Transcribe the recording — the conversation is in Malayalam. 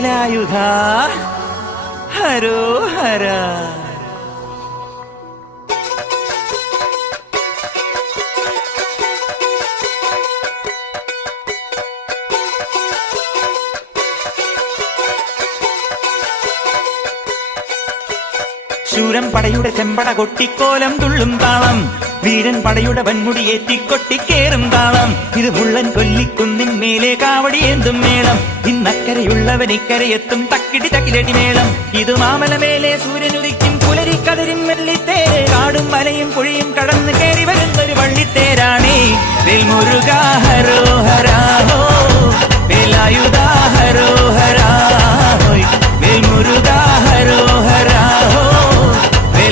വേലായുധ ഹരോഹര. ശൂരൻ പടയുടെ ചെമ്പട കൊട്ടിക്കോലം തുള്ളും താളം, വീരൻ പടയുടെ വൻമുടിയേറ്റിക്കൊട്ടിക്കേറും താളം. ഇത് മുള്ളൻ കൊല്ലിക്കുന്നിൻ മേലെ കാവടിയേന്തും മേളം, ഇന്നക്കരയുള്ളവൻ ഇക്കരയെത്തും തക്കിടി തക്കിലടി മേളം. ഇത് മാമലമേലെ സൂര്യനുദിക്കും പുലരിക്കതിരിൻ വെള്ളിത്തേര്, കാടും മലയും പുഴയും കടന്ന് കയറി വരുന്നൊരു വള്ളിത്തേരാണേ. വേൽമുരുകാ ഹരോഹരാ ഹോ, വേലായുധാ ഹരോഹര.